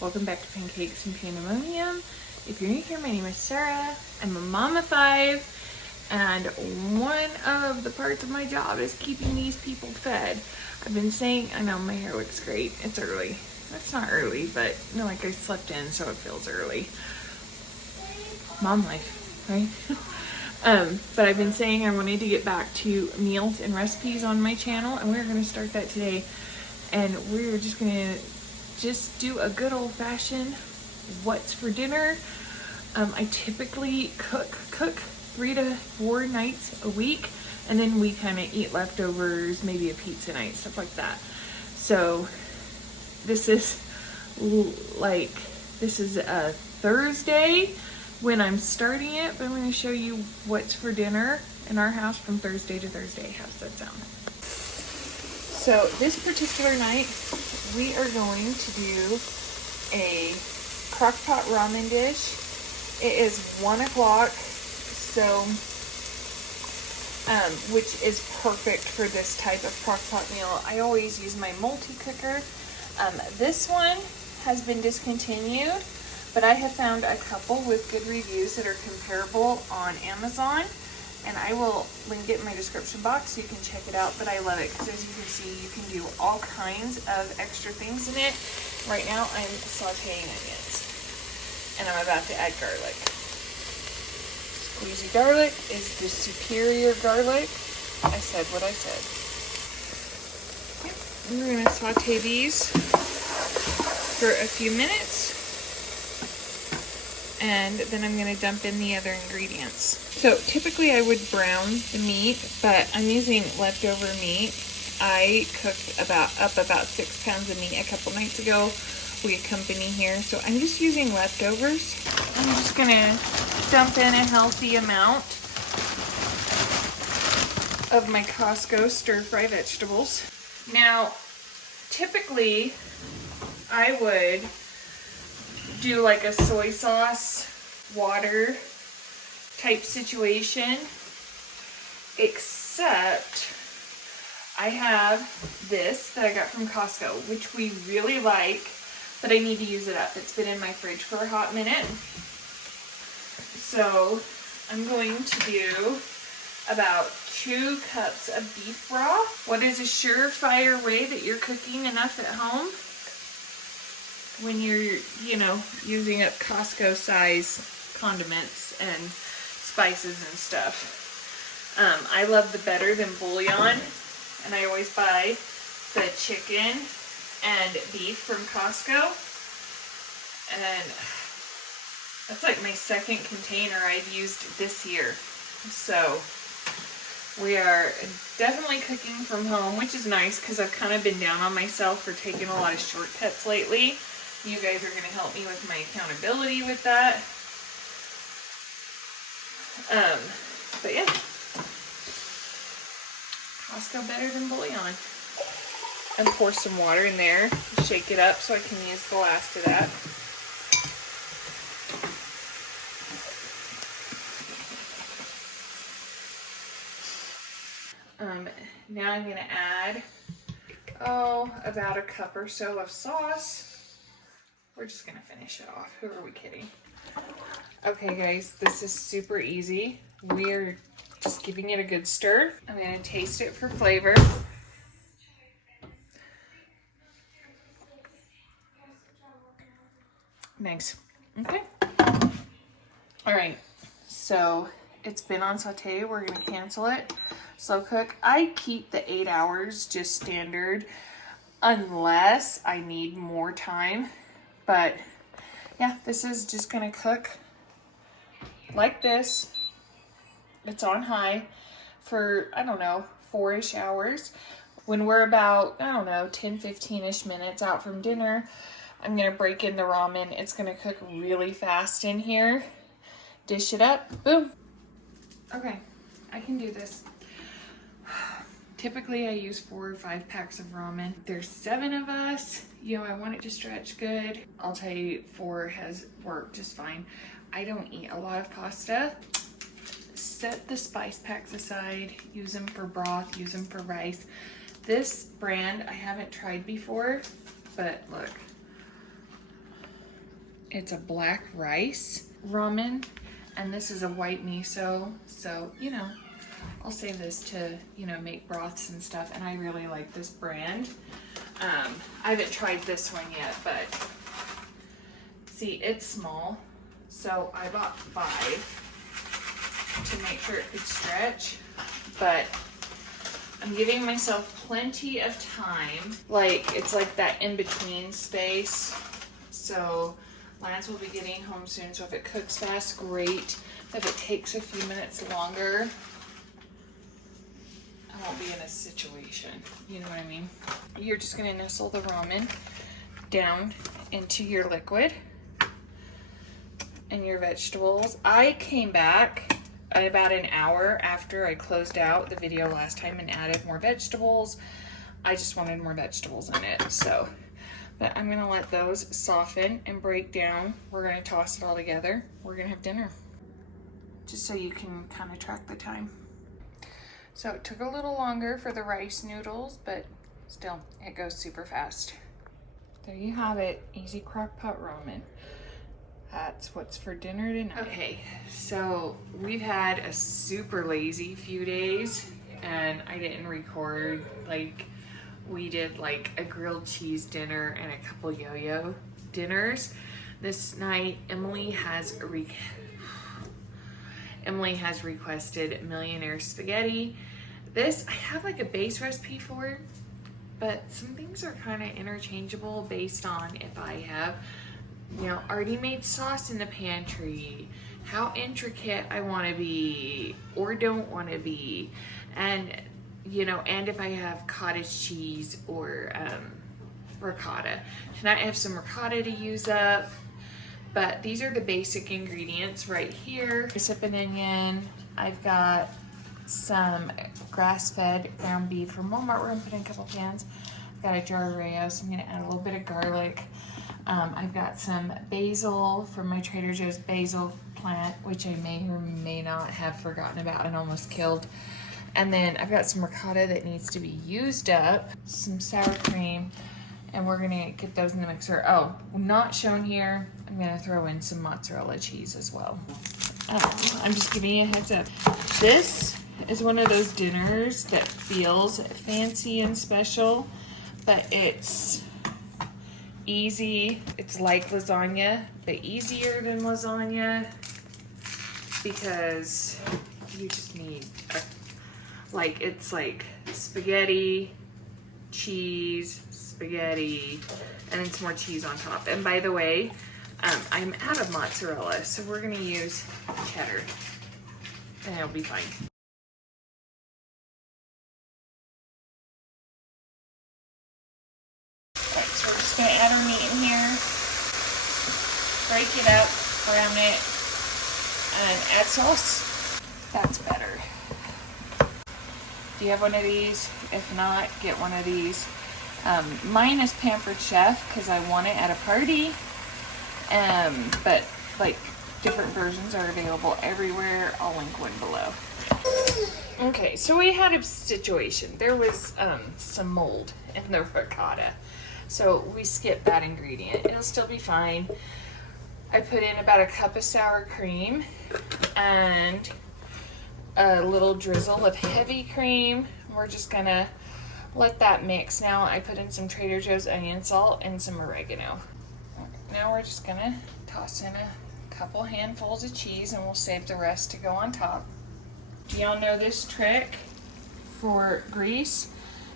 Welcome back to Pancakes Pandemonium. If you're new here, my name is Sarah. I'm a mom of 5, and one of the parts of my job is keeping these people fed. I've been saying, I know my hair looks great. It's early. It's not early, but you know, like I slept in, so it feels early. Mom life, right? But I've been saying I wanted to get back to meals and recipes on my channel, and we're going to start that today. And we're just going to do a good old-fashioned what's for dinner. I typically cook 3 to 4 nights a week, and then we kind of eat leftovers, maybe a pizza night, stuff like that. So this is a Thursday when I'm starting it, but I'm going to show you what's for dinner in our house from Thursday to Thursday. How's that sound? So this particular night, we are going to do a crock-pot ramen dish. It is 1 o'clock, so which is perfect for this type of crock-pot meal. I always use my MultiCooker. This one has been discontinued, but I have found a couple with good reviews that are comparable on Amazon, and I will link it in my description box so you can check it out. But I love it because, as you can see, you can do all kinds of extra things in it. Right now I'm sauteing onions, and I'm about to add garlic. Squeezy garlic is the superior garlic. I said what I said. We're going to saute these for a few minutes, and then I'm going to dump in the other ingredients. So typically I would brown the meat, but I'm using leftover meat. I cooked about 6 pounds of meat a couple nights ago. We had company here, so I'm just using leftovers. I'm just going to dump in a healthy amount of my Costco stir-fry vegetables. Now, typically I would do like a soy sauce, water type situation, except I have this that I got from Costco, which we really like, but I need to use it up. It's been in my fridge for a hot minute. So I'm going to do about 2 cups of beef broth. What is a surefire way that you're cooking enough at home when you're, using up Costco size condiments and spices and stuff? I love the better than bouillon, and I always buy the chicken and beef from Costco, and that's like my 2nd container I've used this year. So we are definitely cooking from home, which is nice because I've kind of been down on myself for taking a lot of shortcuts lately. You guys are going to help me with my accountability with that. But yeah, Costco better than bouillon. And pour some water in there, shake it up so I can use the last of that. Now I'm going to add, about a cup or so of sauce. We're just going to finish it off. Who are we kidding? Okay, guys, this is super easy. We're just giving it a good stir. I'm going to taste it for flavor. Nice. Okay. All right. So it's been on saute. We're going to cancel it. Slow cook. I keep the 8 hours just standard unless I need more time. But yeah, this is just going to cook like this. It's on high for, 4-ish hours. When we're about, 10-15-ish minutes out from dinner, I'm going to break in the ramen. It's going to cook really fast in here. Dish it up. Boom. Okay, I can do this. Typically I use 4 or 5 packs of ramen. There's 7 of us. I want it to stretch good. I'll tell you, 4 has worked just fine. I don't eat a lot of pasta. Set the spice packs aside. Use them for broth. Use them for rice. This brand I haven't tried before, but look. It's a black rice ramen, and this is a white miso. So, you know, I'll save this to, you know, make broths and stuff. And I really like this brand. I haven't tried this one yet, but see, it's small. So I bought 5 to make sure it could stretch, but I'm giving myself plenty of time. Like, it's like that in-between space. So Lance will be getting home soon, so if it cooks fast, great. If it takes a few minutes longer, I won't be in a situation. You know what I mean? You're just gonna nestle the ramen down into your liquid and your vegetables. I came back about an hour after I closed out the video last time and added more vegetables. I just wanted more vegetables in it, so. But I'm gonna let those soften and break down. We're gonna toss it all together. We're gonna have dinner. Just so you can kind of track the time. So it took a little longer for the rice noodles, but still, it goes super fast. There you have it, easy crock pot ramen. That's what's for dinner tonight. Okay, so we've had a super lazy few days, and I didn't record. Like, we did like a grilled cheese dinner and a couple yo-yo dinners. This night, Emily has requested millionaire spaghetti. This, I have like a base recipe for, but some things are kind of interchangeable based on if I have, you know, already made sauce in the pantry, how intricate I want to be or don't want to be, and you know, and if I have cottage cheese or ricotta. Tonight I have some ricotta to use up, but these are the basic ingredients right here. Sip an onion. I've got some grass-fed ground beef from Walmart. We're gonna put in a couple cans. I've got a jar of Rayo's. I'm gonna add a little bit of garlic. I've got some basil from my Trader Joe's basil plant, which I may or may not have forgotten about and almost killed. And then I've got some ricotta that needs to be used up, some sour cream, and we're gonna get those in the mixer. Oh, not shown here, I'm gonna throw in some mozzarella cheese as well. I'm just giving you a heads up. This is one of those dinners that feels fancy and special, but it's easy. It's like lasagna, but easier than lasagna because you just need it's like spaghetti, cheese, spaghetti, and then some more cheese on top. And by the way, I'm out of mozzarella, so we're gonna use cheddar, and it'll be fine. Alright, so we're just gonna add our meat in here, break it up, brown it, and add sauce. That's better. Do you have one of these? If not, get one of these. Mine is Pampered Chef because I want it at a party. But like different versions are available everywhere. I'll link one below. Okay, so we had a situation. There was some mold in the ricotta. So we skipped that ingredient. It'll still be fine. I put in about a cup of sour cream and a little drizzle of heavy cream. We're just gonna let that mix. Now I put in some Trader Joe's onion salt and some oregano. Now we're just gonna toss in a couple handfuls of cheese and we'll save the rest to go on top. Do y'all know this trick for grease?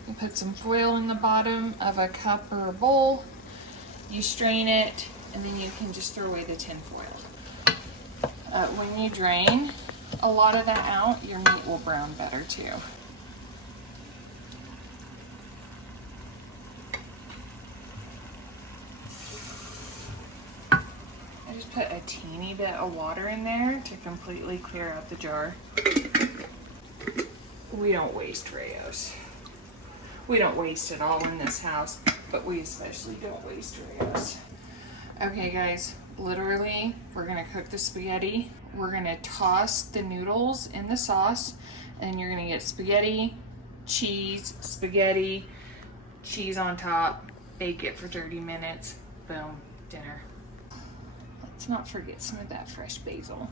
You put some foil in the bottom of a cup or a bowl, you strain it, and then you can just throw away the tin foil. When you drain a lot of that out, your meat will brown better too. I just put a teeny bit of water in there to completely clear out the jar. We don't waste Rayo's. We don't waste it all in this house, but we especially don't waste Rayo's. Okay guys, literally, we're gonna cook the spaghetti. We're gonna toss the noodles in the sauce, and you're gonna get spaghetti, cheese on top, bake it for 30 minutes, boom, dinner. Let's not forget some of that fresh basil.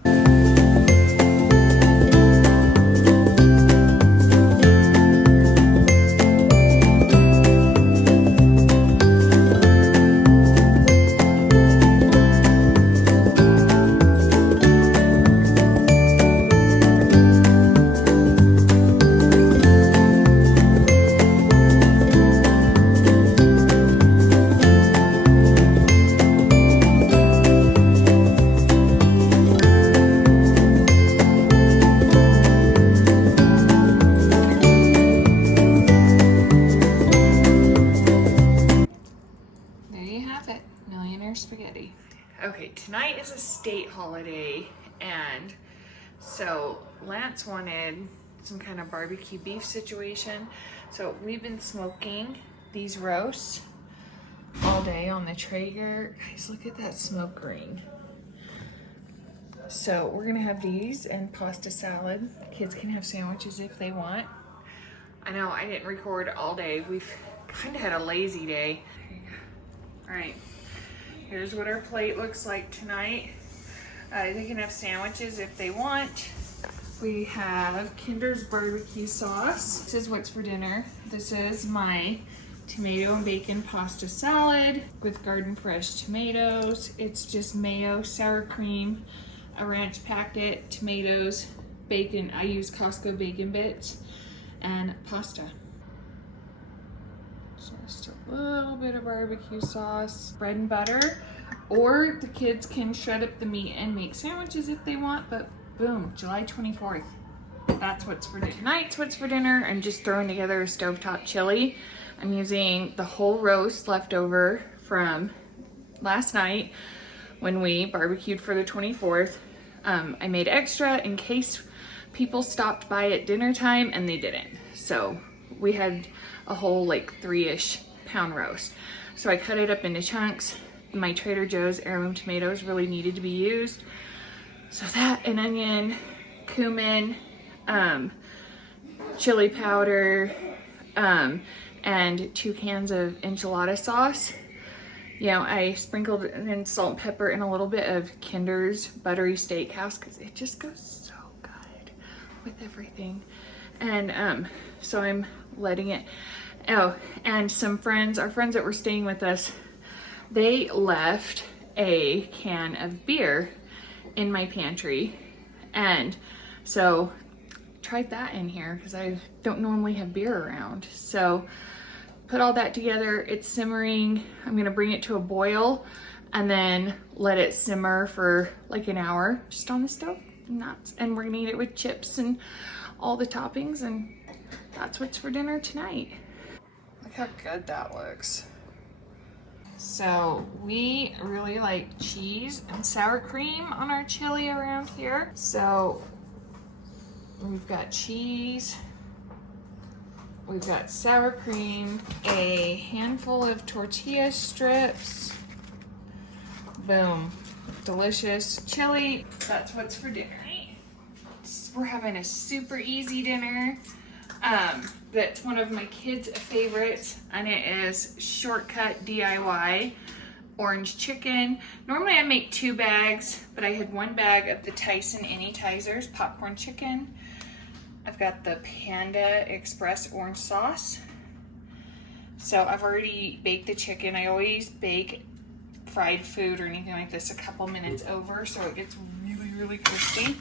Spaghetti. Okay, tonight is a state holiday, and so Lance wanted some kind of barbecue beef situation. So we've been smoking these roasts all day on the Traeger. Guys, look at that smoke ring. So we're gonna have these and pasta salad. Kids can have sandwiches if they want. I know I didn't record all day. We've kind of had a lazy day. All right. Here's what our plate looks like tonight. They can have sandwiches if they want. We have Kinder's barbecue sauce. This is what's for dinner. This is my tomato and bacon pasta salad with garden fresh tomatoes. It's just mayo, sour cream, a ranch packet, tomatoes, bacon. I use Costco bacon bits, and pasta. Just a little bit of barbecue sauce, bread and butter, or the kids can shred up the meat and make sandwiches if they want, but boom, July 24th. That's what's for dinner. Tonight's what's for dinner. I'm just throwing together a stovetop chili. I'm using the whole roast left over from last night when we barbecued for the 24th. I made extra in case people stopped by at dinner time, and they didn't. So we had a whole like 3-ish pound roast. So I cut it up into chunks. My Trader Joe's heirloom tomatoes really needed to be used. So that, an onion, cumin, chili powder, and 2 cans of enchilada sauce. You know, I sprinkled in salt and pepper and a little bit of Kinder's buttery steakhouse because it just goes so good with everything. And so I'm letting it. Oh, and some friends, our friends that were staying with us, they left a can of beer in my pantry, and so tried that in here because I don't normally have beer around. So put all that together. It's simmering. I'm gonna bring it to a boil and then let it simmer for like an hour just on the stove. And we're gonna eat it with chips and all the toppings, and that's what's for dinner tonight. Look how good that looks. So we really like cheese and sour cream on our chili around here. So we've got cheese, we've got sour cream, a handful of tortilla strips. Boom, delicious chili. That's what's for dinner. We're having a super easy dinner. That's one of my kids' favorites, and it is Shortcut DIY orange chicken. Normally I make 2 bags, but I had 1 bag of the Tyson Anytizers popcorn chicken. I've got the Panda Express orange sauce. So I've already baked the chicken. I always bake fried food or anything like this a couple minutes over so it gets really, really crispy.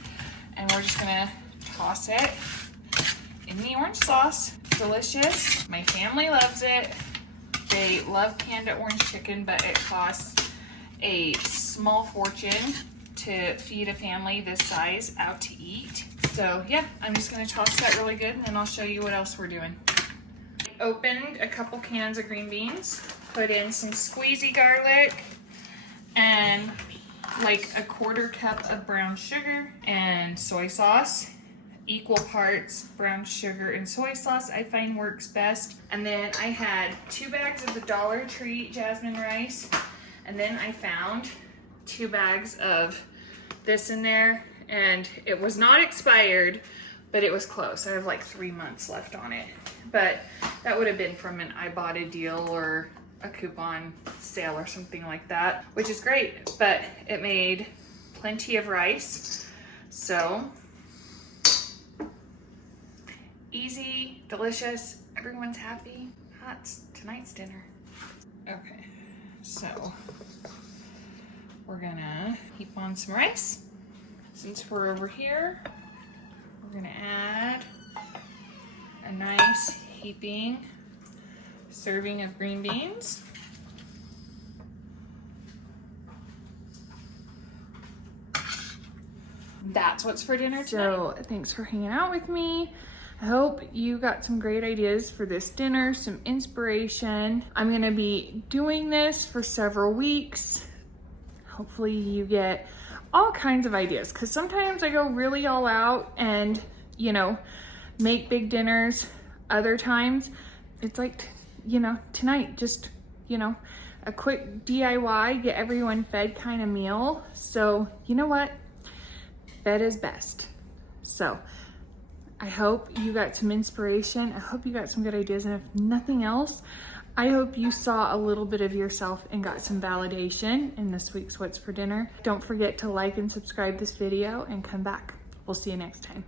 And we're just gonna toss it in the orange sauce. Delicious. My family loves it. They love Panda orange chicken, but it costs a small fortune to feed a family this size out to eat. So yeah, I'm just gonna toss that really good, and then I'll show you what else we're doing. I opened a couple cans of green beans, put in some squeezy garlic, and like a 1/4 cup of brown sugar and soy sauce. Equal parts brown sugar and soy sauce I find works best. And then I had 2 bags of the Dollar Tree jasmine rice, and then I found 2 bags of this in there, and it was not expired, but it was close. I have like 3 months left on it, but that would have been from an I bought a deal or a coupon sale or something like that, which is great, but it made plenty of rice. So easy, delicious, everyone's happy. That's tonight's dinner. Okay, so we're gonna heap on some rice. Since we're over here, we're gonna add a nice heaping serving of green beans. That's what's for dinner tonight. So thanks for hanging out with me. I hope you got some great ideas for this dinner, some inspiration. I'm gonna be doing this for several weeks. Hopefully you get all kinds of ideas, because sometimes I go really all out and, you know, make big dinners. Other times it's like, you know, tonight, just, you know, a quick DIY, get everyone fed kind of meal. So you know what? Fed is best. So I hope you got some inspiration. I hope you got some good ideas. And if nothing else, I hope you saw a little bit of yourself and got some validation in this week's What's for Dinner. Don't forget to like and subscribe this video and come back. We'll see you next time.